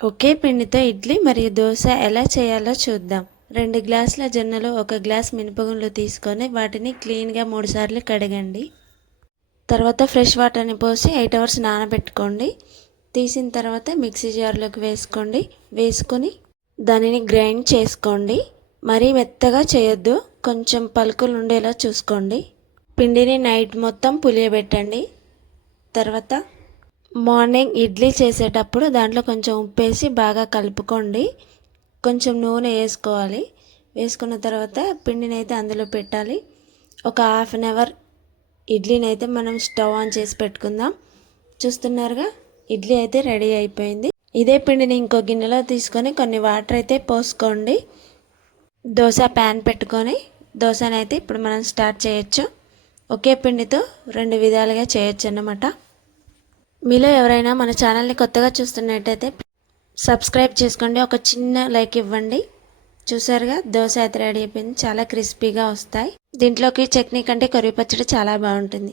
ఒకే పిండితో ఇడ్లీ మరియు దోశ ఎలా చేయాలో చూద్దాం. 2 గ్లాసుల జొన్నలు, 1 గ్లాస్ మినపగుండ్లు తీసుకొని వాటిని క్లీన్గా 3 సార్లు కడగండి. తర్వాత ఫ్రెష్ వాటర్ని పోసి 8 అవర్స్ నానబెట్టుకోండి. తీసిన తర్వాత మిక్సీ జార్లోకి వేసుకొని దానిని గ్రైండ్ చేసుకోండి. మరీ మెత్తగా చేయొద్దు, కొంచెం పలుకులు ఉండేలా చూసుకోండి. పిండిని నైట్ మొత్తం పులియబెట్టండి. తర్వాత మార్నింగ్ ఇడ్లీ చేసేటప్పుడు దాంట్లో కొంచెం ఉప్పు వేసి బాగా కలుపుకోండి. కొంచెం నూనె వేసుకోవాలి. వేసుకున్న తర్వాత పిండిని అయితే అందులో పెట్టాలి. ఒక హాఫ్ అన్ అవర్ ఇడ్లీని అయితే మనం స్టవ్ ఆన్ చేసి పెట్టుకుందాం. చూస్తున్నారుగా, ఇడ్లీ అయితే రెడీ అయిపోయింది. ఇదే పిండిని ఇంకో గిన్నెలో తీసుకొని కొన్ని వాటర్ అయితే పోసుకోండి. దోశ ప్యాన్ పెట్టుకొని దోశనైతే ఇప్పుడు మనం స్టార్ట్ చేయొచ్చు. ఒకే పిండితో 2 విధాలుగా చేయొచ్చు అన్నమాట. మీలో ఎవరైనా మన ఛానల్ని కొత్తగా చూస్తున్నట్టయితే సబ్స్క్రైబ్ చేసుకోండి, ఒక చిన్న లైక్ ఇవ్వండి. చూసారుగా, దోశ అయితే రెడీ అయిపోయింది. చాలా క్రిస్పీగా వస్తాయి. దీంట్లోకి చట్నీ కంటే కొర్రీ పచ్చడి చాలా బాగుంటుంది.